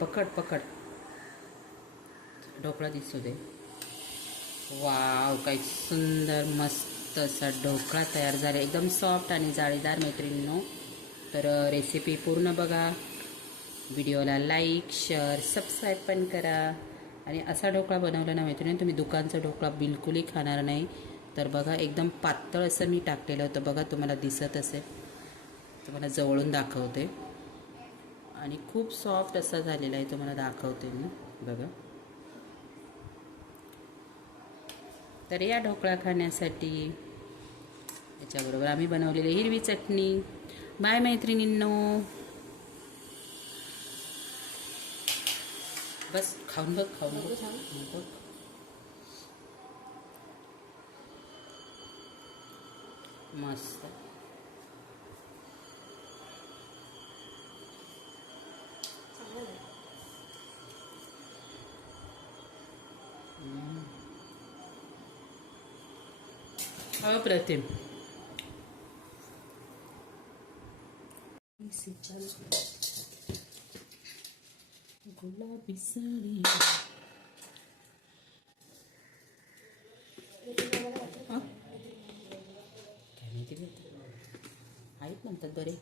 पकड पकड. ढोकळा दिसू दे. वाव काय सुंदर मस्त असा ढोकळा तयार झाला. एकदम सॉफ्ट आणि जाळीदार मैत्रिणींनो. तर रेसिपी पूर्ण बघा. व्हिडिओला लाईक शेअर सबस्क्राईब पण करा. आणि असा ढोकळा बनवला ना मैत्रिणी तुम्ही दुकानचा ढोकळा बिलकुलही खाणार नाही. तर बघा एकदम पातळ असं मी टाकलेलं होतं. बघा तुम्हाला दिसत असेल. तुम्हाला जवळून दाखवते. आणि खूप सॉफ्ट असा झालेला आहे तुम्हाला दाखवते मी. बघा. तर या ढोकळा खाण्यासाठी याच्याबरोबर आम्ही बनवलेली हिरवी चटणी. बाय मैत्रिणींनो. बस खाऊन बघ खाऊन बघ. खाऊन बघ मस्त. अप्रतिम गुलाबी साडी आहेत म्हणतात बरे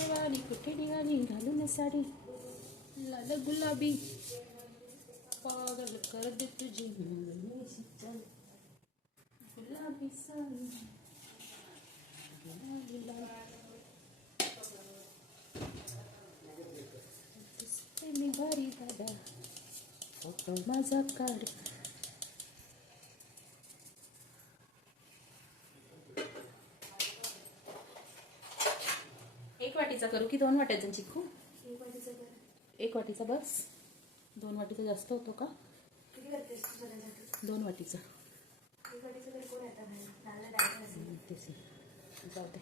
नखरे वाली कुठे निघाली घालून साडी लाल गुलाबी पागल कर दे तुझी मंगळी चल गुलाबी साडी गुलाबी लाल दिसते मी भारी दादा फोटो माझा काढ वाटीचा करू की दोन वाट्याचा चिकू एक वाटीचं कर. एक वाटीचा बस. दोन वाटीचा जास्त होतो का? किती करतेस तू स्वतःसाठी दोन वाटीचा. जाऊ दे.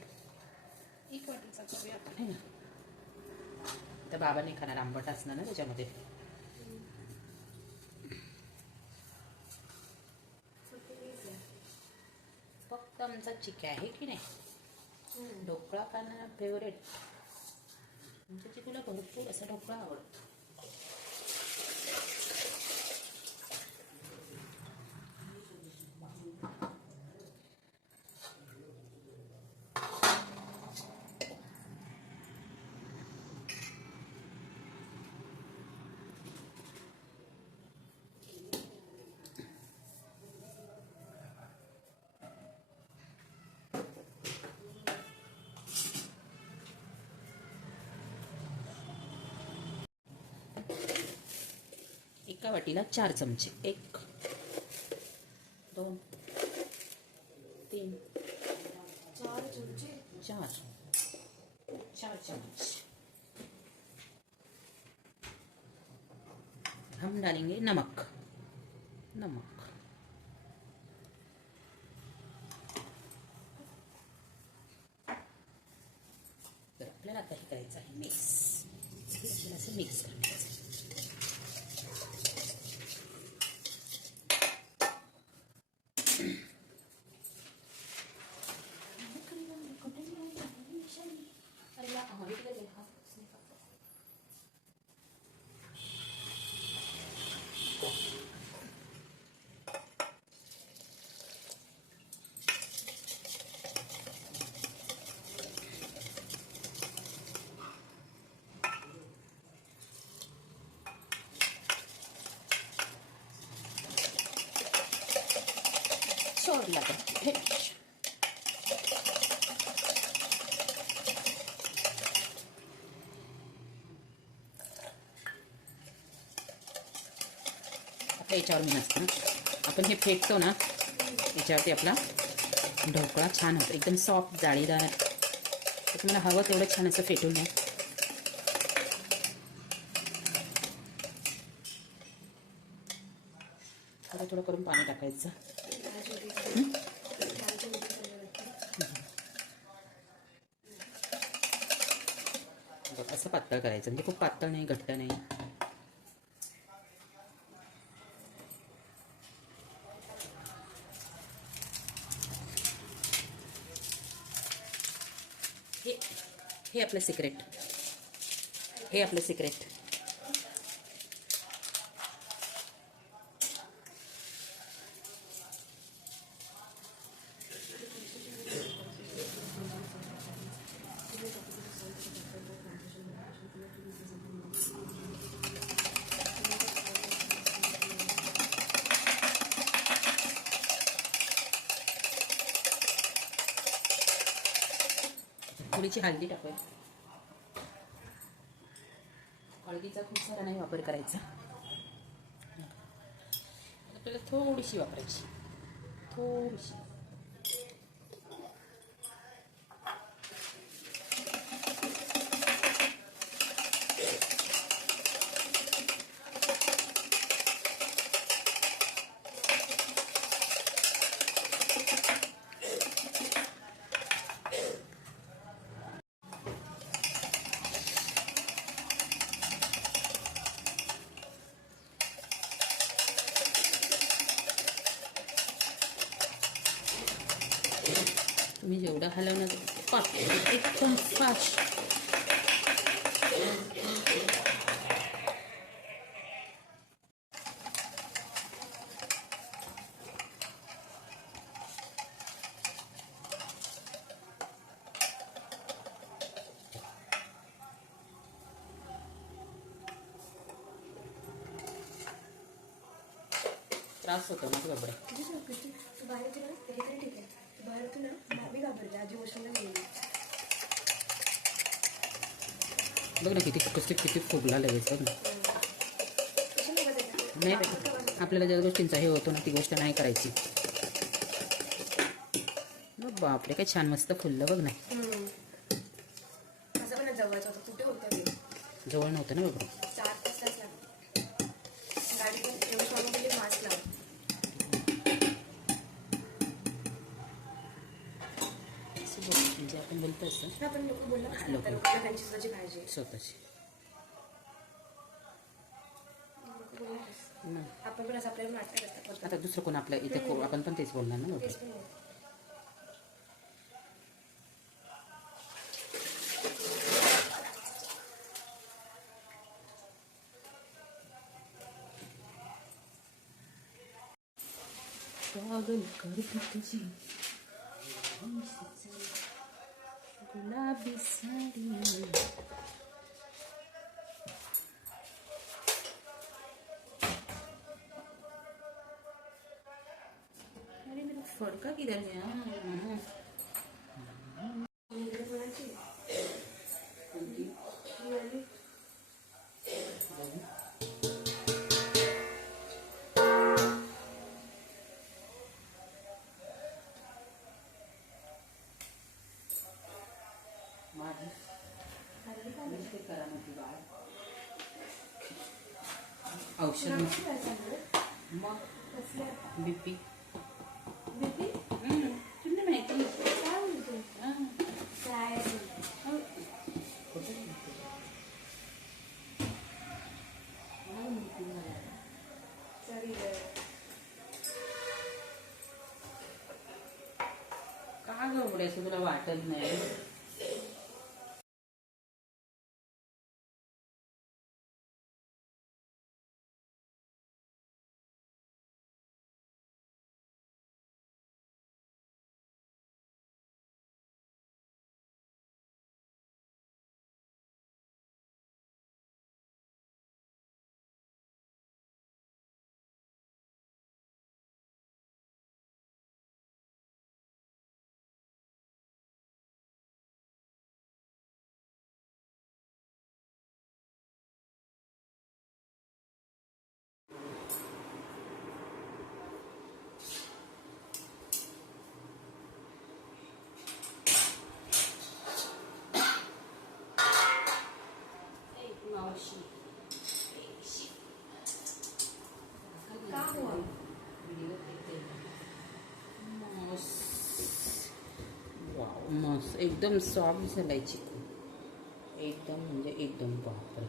एक वाटीचा करूया आपण. ना? तर बाबा नाही खाणार आंबट असणार ना त्याच्यामध्ये. फक्त आमचा चिके आहे की नाही. ढोकळा खाणं फेवरेट आमच्या चिकूला भरपूर असा ढोकळा आवडतो. एका वाटीला चार चमचे. एक दोन तीन चार चमचे चार चार चम्मच हम डालेंगे नमक. नमक तर आपल्याला आता हे करायचं आहे मिक्स हे आपल्याला असं मिक्स करायचं अरे ला, हा, इकडे दे, हा, स्नेहा. सोडला आपल्या याच्यावर मी नसतं ना. आपण हे फेटतो ना याच्यावरती आपला ढोकळा छान होतो. एकदम सॉफ्ट जाळीदार. तर तुम्हाला हवं तेवढं छान असं फेटून घ्या. थोडं थोडं करून पाणी टाकायचं. पातळ करायचं. म्हणजे खूप पातळ नाही घट्ट नाही. हे हे आपलं सिक्रेट हे आपलं सिक्रेट थोडीशी हळदी टाकूया. हळदीचा खूप सारा नाही वापर करायचा. आपल्याला थोडीशी वापरायची. थोडीशी. तुम्ही जेवढं हलवणार पाप एकदम फास्ट. त्रास होतो ना बाबडे ना घाबरले आजी गेली. बघ ना किती कसं किती फुगला लगेच बघ ना. नाही आपल्याला ज्या गोष्टींचा हे होतो ना ती गोष्ट नाही करायची. बापरे काय छान मस्त फुललं बघ ना. जवळ नव्हतं ना बघ आपण बोलतो असं आपण लोक बोललो. त्यांची स्वतःची. स्वतःची. आपण पण असं आपल्याला आता दुसरं कोण आपल्या इथे को- आपण पण तेच बोलणार ना. पागल कर तुझी गुलाबी साडी अरे मेरा फड़का किधर गया ते करा म्हणते बाळ औषध? मग? बीपी? तुला माहिती काय म्हणते? हां. काय. का गवडे असं तुला वाटत नाही मस्त. एकदम सॉफ्ट झालाय चिकन एकदम म्हणजे एकदम बापरे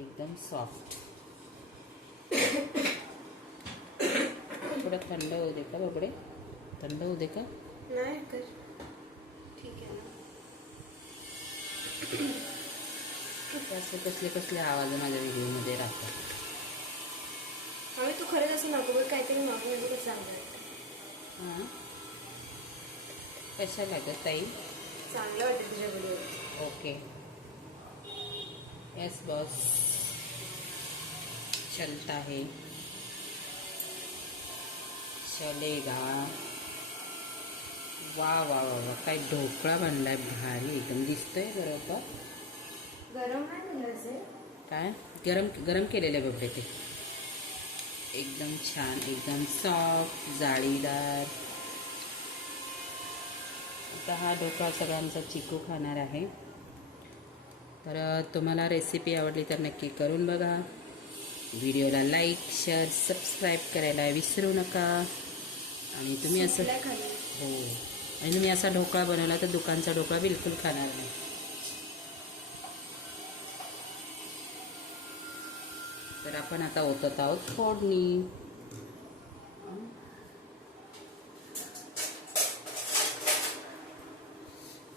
एकदम सॉफ्ट थोडं थंड होऊ दे का बाबडे? थंड होऊ दे का? नाही कर. ठीक आहे ना. असे कसले कसले आवाज माझ्या व्हिडिओमध्ये राहतात. आम्ही तू खरंच असं नको बघ काहीतरी नको म्हणजे कसं चांगलं हां. कशाला ग ताई? चांगलं वाटतं तुझ्या व्हिडिओ ओके. यस बॉस चलता है चलेगा. वा वा वा वा काय ढोकळा बांधलाय भारी एकदम दिसतोय बरोबर गरम नाही मुलाचे काय? गरम गरम केलेले बघते ते. एकदम छान एकदम सॉफ्ट जाळीदार. आता हा ढोकळा सगळ्यांचा चिकू खाणार आहे. तर तुम्हाला रेसिपी आवडली तर नक्की करून बघा. व्हिडिओला लाईक शेअर सबस्क्राईब करायला विसरू नका. आणि तुम्ही असं हो. आणि तुम्ही असा ढोकळा बनवला तर दुकानचा ढोकळा बिलकुल खाणार नाही. तर आपण आता ओतत आहोत फोडणी.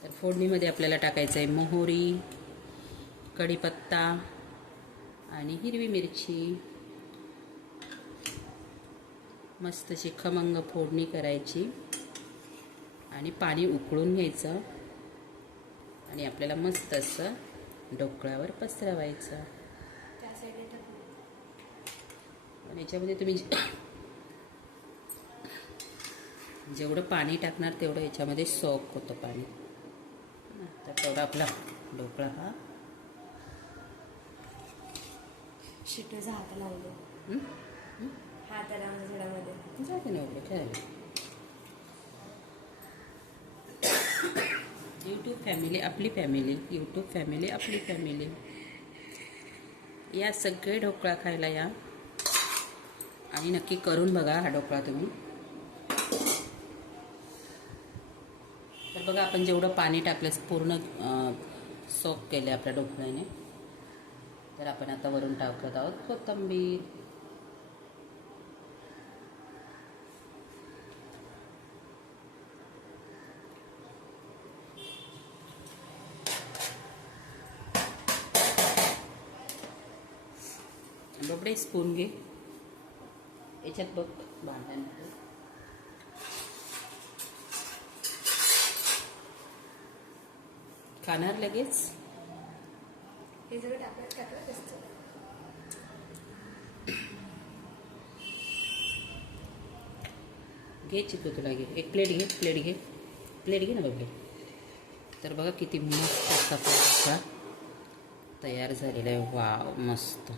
तर फोडणीमध्ये आपल्याला टाकायचं आहे मोहरी कढीपत्ता आणि हिरवी मिरची. मस्त अशी खमंग फोडणी करायची. आणि पाणी उकळून घ्यायचं. आणि आपल्याला मस्त असं ढोकळ्यावर पसरवायचं. आणि याच्यामध्ये तुम्ही जेवढं पाणी टाकणार तेवढं याच्यामध्ये सोक होतं पाणी. तर तेवढा आपला ढोकळा हा. शिटूचा हात लावलो. हं? हाताला म्हणजे आमच्या जाते ना एवढं यूट्यूब फॅमिली आपली फॅमिली यूट्यूब फॅमिली आपली फॅमिली या सगळे ढोकळा खायला या. आणि नक्की करून बघा हा ढोकळा तुम्ही. तर बघा आपण जेवढं पाणी टाकलं पूर्ण सोक केले आपल्या ढोकळ्याने. तर आपण आता वरून टाकत आहोत कोथंबीर. बबडे स्पून घे. याच्यात बघ भांड्यामध्ये खाणार लगेच? हे सगळं असतं घे चिकू तुला घे. एक प्लेट घे प्लेट घे. प्लेट घे ना बबडे तर बघा किती मस्त असा तयार झालेला आहे. वाव मस्त.